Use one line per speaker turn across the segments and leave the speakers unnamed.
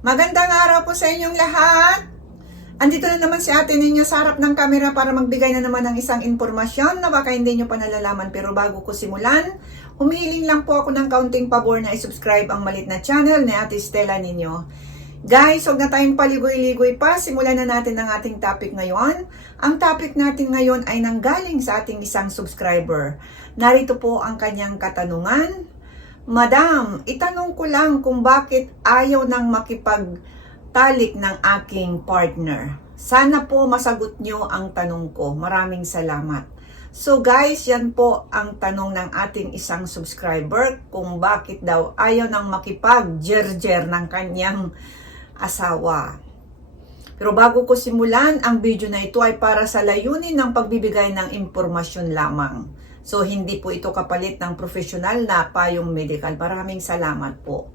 Magandang araw po sa inyong lahat. Andito na naman si ate ninyo sa harap ng kamera para magbigay na naman ng isang impormasyon na baka hindi nyo pa nalalaman. Pero bago ko simulan, humihiling lang po ako ng kaunting pabor na isubscribe ang malit na channel ni ate Stella ninyo. Guys, huwag na tayong paligoy-ligoy pa. Simulan na natin ang ating topic ngayon. Ang topic natin ngayon ay nanggaling sa ating isang subscriber. Narito po ang kanyang katanungan. Madam, itanong ko lang kung bakit ayaw nang makipagtalik ng aking partner. Sana po masagot nyo ang tanong ko. Maraming salamat. So guys, yan po ang tanong ng ating isang subscriber kung bakit daw ayaw nang makipag-jer-jer ng kanyang asawa. Pero bago ko simulan, ang video na ito ay para sa layunin ng pagbibigay ng impormasyon lamang. So, hindi po ito kapalit ng profesional na payong medical. Maraming salamat po.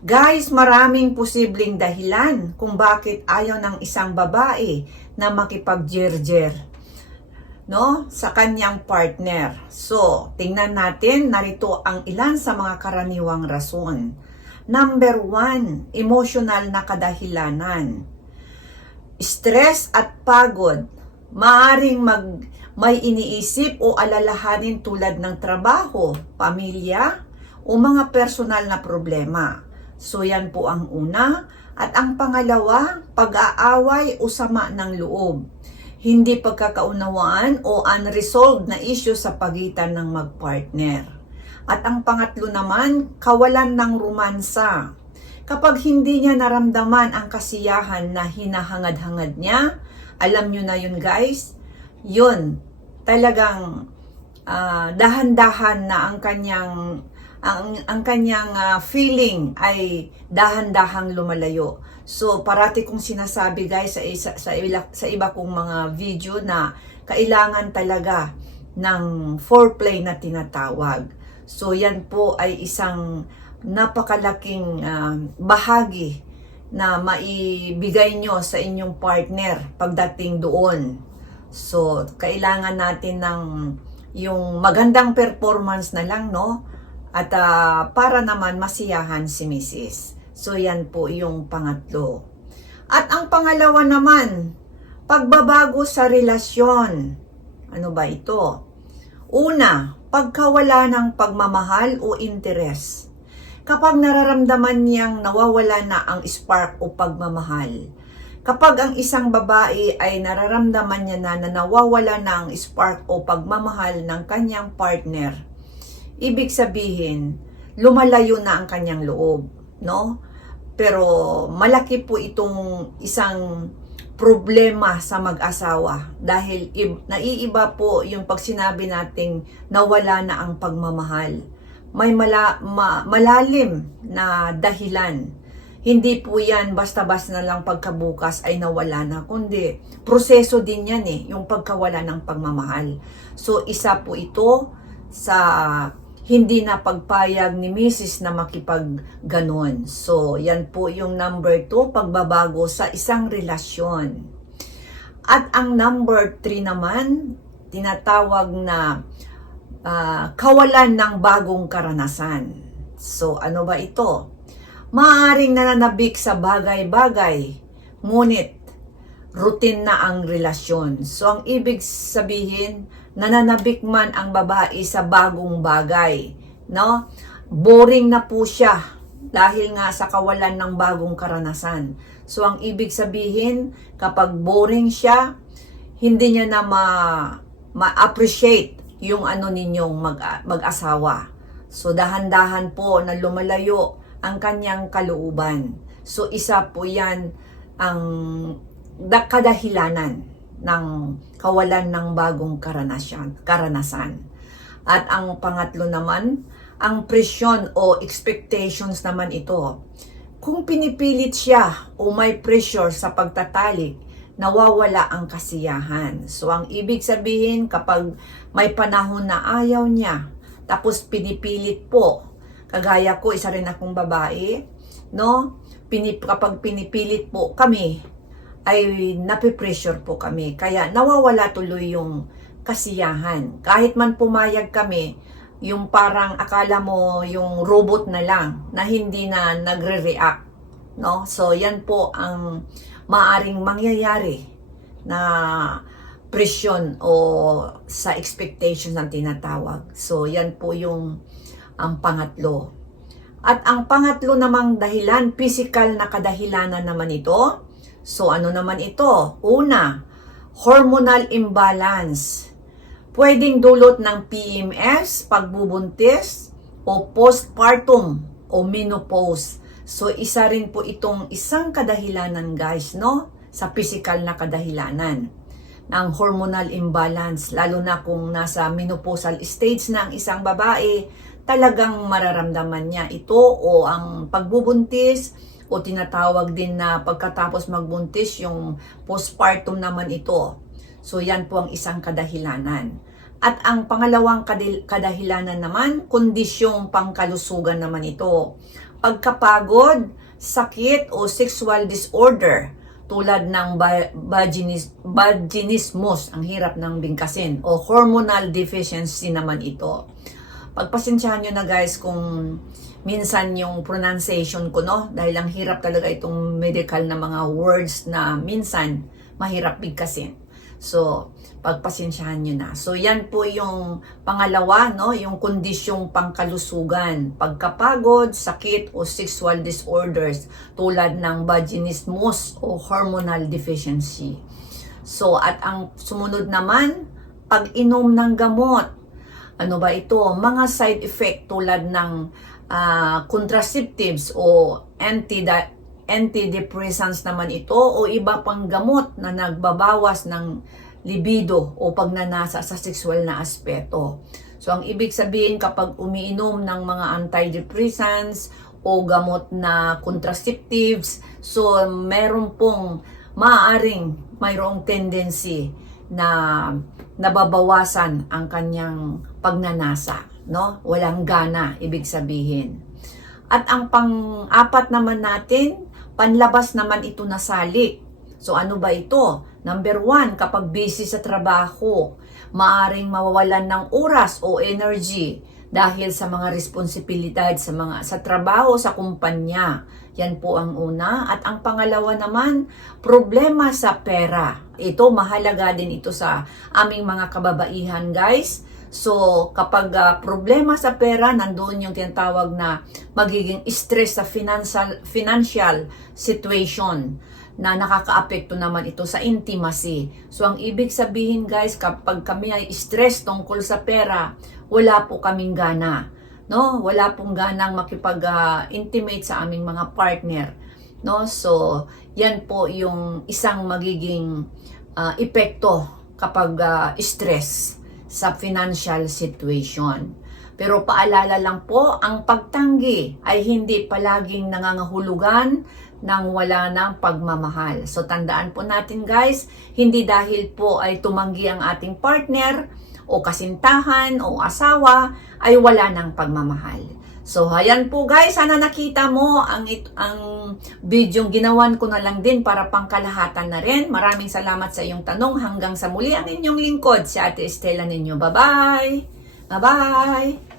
Guys, maraming posibleng dahilan kung bakit ayaw ng isang babae na makipag-jer-jer no, sa kanyang partner. So, tingnan natin, narito ang ilan sa mga karaniwang rason. Number one, emotional na kadahilanan. Stress at pagod. Maaring mag, may iniisip o alalahanin tulad ng trabaho, pamilya, o mga personal na problema. So yan po ang una. At ang pangalawa, pag-aaway o sama ng loob. Hindi pagkakaunawaan o unresolved na issue sa pagitan ng magpartner. At ang pangatlo naman, kawalan ng romansa. Kapag hindi niya naramdaman ang kasiyahan na hinahangad-hangad niya, alam niyo na yun guys, yun, talagang ah, dahan-dahan na ang kanyang ang, ang kanyang ah, feeling ay dahan-dahang lumalayo. So, parati kong sinasabi guys sa, isa, sa, iba, sa iba kong mga video na kailangan talaga ng foreplay na tinatawag. So, yan po ay isang napakalaking ah, bahagi na maibigay nyo sa inyong partner pagdating doon. So, kailangan natin ng yung magandang performance na lang, no? At ah, para naman masiyahan si Mrs. So, yan po yung pangatlo. At ang pangalawa naman, pagbabago sa relasyon. Ano ba ito? Una, pagkawala ng pagmamahal o interes. Kapag nararamdaman niyang nawawala na ang spark o pagmamahal. Kapag ang isang babae ay nararamdaman niya na, na nawawala na ang spark o pagmamahal ng kanyang partner, ibig sabihin, lumalayo na ang kanyang loob, no? Pero malaki po itong isang problema sa mag-asawa dahil ib- naiiba po yung pag sinabi nating nawala na ang pagmamahal. May mala, ma- malalim na dahilan. Hindi po yan basta-basta na lang pagkabukas ay nawala na, kundi proseso din yan eh, yung pagkawala ng pagmamahal. So isa po ito sa hindi na pagpayag ni Mrs. na makipag ganon. So, yan po yung number two, pagbabago sa isang relasyon. At ang number three naman, tinatawag na ah, kawalan ng bagong karanasan. So, ano ba ito? Maaring nananabik sa bagay-bagay, ngunit routine na ang relasyon. So, ang ibig sabihin, nananabik man ang babae sa bagong bagay. No? Boring na po siya dahil nga sa kawalan ng bagong karanasan. So, ang ibig sabihin, kapag boring siya, hindi niya na ma, ma-appreciate yung ano ninyong mag, mag-asawa. So, dahan-dahan po na lumalayo ang kanyang kalooban. So, isa po yan ang da- kadahilanan ng kawalan ng bagong karanasan, karanasan. At ang pangatlo naman, ang presyon o expectations naman ito. Kung pinipilit siya o may pressure sa pagtatalik, nawawala ang kasiyahan. So ang ibig sabihin kapag may panahon na ayaw niya, tapos pinipilit po, kagaya ko, isa rin akong babae, no? Pinip, kapag pinipilit po kami, ay napipressure po kami. Kaya nawawala tuloy yung kasiyahan. Kahit man pumayag kami, yung parang akala mo yung robot na lang na hindi na nagre-react. no? So yan po ang maaring mangyayari na presyon o sa expectation ng tinatawag. So yan po yung ang pangatlo. At ang pangatlo namang dahilan, physical na kadahilanan naman ito. So ano naman ito? Una, hormonal imbalance. Pwedeng dulot ng PMS, pagbubuntis, o postpartum o menopause. So isa rin po itong isang kadahilanan guys, no? Sa physical na kadahilanan ng hormonal imbalance. Lalo na kung nasa menopausal stage na ang isang babae, talagang mararamdaman niya ito o ang pagbubuntis o tinatawag din na pagkatapos magbuntis yung postpartum naman ito. So yan po ang isang kadahilanan. At ang pangalawang kadahilanan naman, kondisyong pangkalusugan naman ito. Pagkapagod, sakit o sexual disorder tulad ng vaginis- vaginismus, ang hirap ng bingkasin, o hormonal deficiency naman ito. Pagpasensyahan nyo na guys kung minsan yung pronunciation ko, no? Dahil ang hirap talaga itong medical na mga words na minsan mahirap bigkasin. So, pagpasensyahan nyo na. So, yan po yung pangalawa, no? Yung kondisyong pangkalusugan. Pagkapagod, sakit o sexual disorders tulad ng vaginismus o hormonal deficiency. So, at ang sumunod naman, pag-inom ng gamot. Ano ba ito? Mga side effect tulad ng ah, contraceptives o anti antidepressants naman ito o iba pang gamot na nagbabawas ng libido o pagnanasa sa sexual na aspeto. So ang ibig sabihin kapag umiinom ng mga antidepressants o gamot na contraceptives, so meron pong maaaring mayroong tendency na nababawasan ang kanyang pagnanasa, no? Walang gana, ibig sabihin. At ang pang-apat naman natin, panlabas naman ito na salik. So ano ba ito? Number one, kapag busy sa trabaho, maaring mawawalan ng oras o energy dahil sa mga responsibilidad sa mga sa trabaho sa kumpanya. Yan po ang una. At ang pangalawa naman, problema sa pera. Ito, mahalaga din ito sa aming mga kababaihan, guys. So, kapag ah, problema sa pera, nandoon yung tinatawag na magiging stress sa financial, financial situation na nakakaapekto naman ito sa intimacy. So, ang ibig sabihin guys, kapag kami ay stress tungkol sa pera, wala po kaming gana. No? Wala pong ganang makipag-intimate sa aming mga partner. No? So, yan po yung isang magiging ah, epekto kapag ah, stress sa financial situation. Pero paalala lang po, ang pagtanggi ay hindi palaging nangangahulugan ng wala ng pagmamahal. So tandaan po natin guys, hindi dahil po ay tumanggi ang ating partner o kasintahan o asawa ay wala ng pagmamahal. So ayan po guys, sana nakita mo ang it- ang video ginawan ko na lang din para pangkalahatan na rin. Maraming salamat sa iyong tanong. Hanggang sa muli ang inyong lingkod si Ate Estela ninyo. Bye-bye! Bye-bye!